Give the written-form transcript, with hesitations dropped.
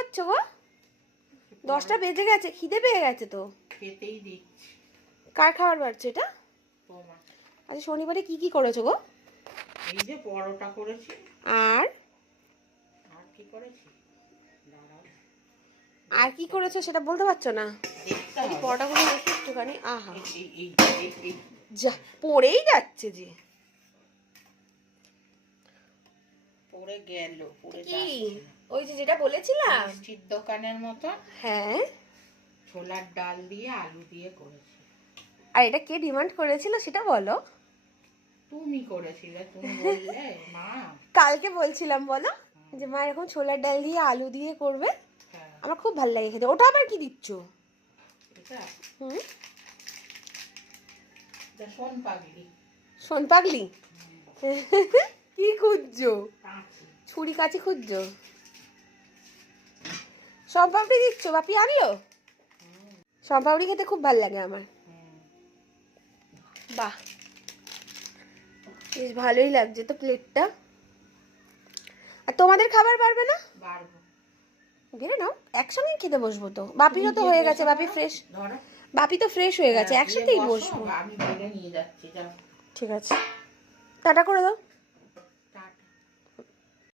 করছো গো? 10টা বেজে গেছে, খিদে পেয়ে গেছে তো। খেতেই দিচ্ছি। কার খাবার বাড়ছে এটা? তোমার। আচ্ছা শনিবারে কি কি করেছো গো? এই যে পরোটা করেছি। আর আর কি করেছি? দাঁড়াও। আর কি করেছো সেটা বলতে পারছো না? দেখতে এই হবে। পরোটাগুলো দেখি একটুখানি। আহা, এই যা পড়েই যাচ্ছে যে। পড়ে গেল, পড়ে কি যাচ্ছে। ওই যে যেটা বলেছিলাম মিষ্টির দোকানের মতো হ্যাঁ। ছোলার ডাল দিয়ে আলু দিয়ে করেছি। আর এটা কে ডিমান্ড করেছিল সেটা বলো। তুমি করেছিলে, তুমি বললে মা। কালকে বলছিলাম বলো যে মা এরকম ছোলার ডাল দিয়ে আলু দিয়ে করবে, হ্যাঁ, আমার খুব ভালো লাগে খেতে। ওটা আবার কি দিচ্ছ? এটা হুম, এটা শোন পাগলি। শোন পাগলি। কি খুঁজছো? কাঁচি। ছুরি কাচি খুঁজছো? সম্পাপড়ি দিচ্ছ? বাপি আনলো? সম্পাপড়ি খেতে খুব ভালো লাগে আমার। বাহ, বেশ ভালোই লাগছে তো প্লেটটা। আর তোমাদের খাবার পারবে না? বাড়বো। বেড়ে নাও, একসঙ্গেই খেতে বসবো তো। বাপিরও তো হয়ে গেছে, বাপি ফ্রেশ। ধরো। বাপি তো ফ্রেশ হয়ে গেছে, একসাথেই বসবো। আমি বলে নিয়ে যাচ্ছি, যাও। ঠিক আছে, টাটা করে দাও।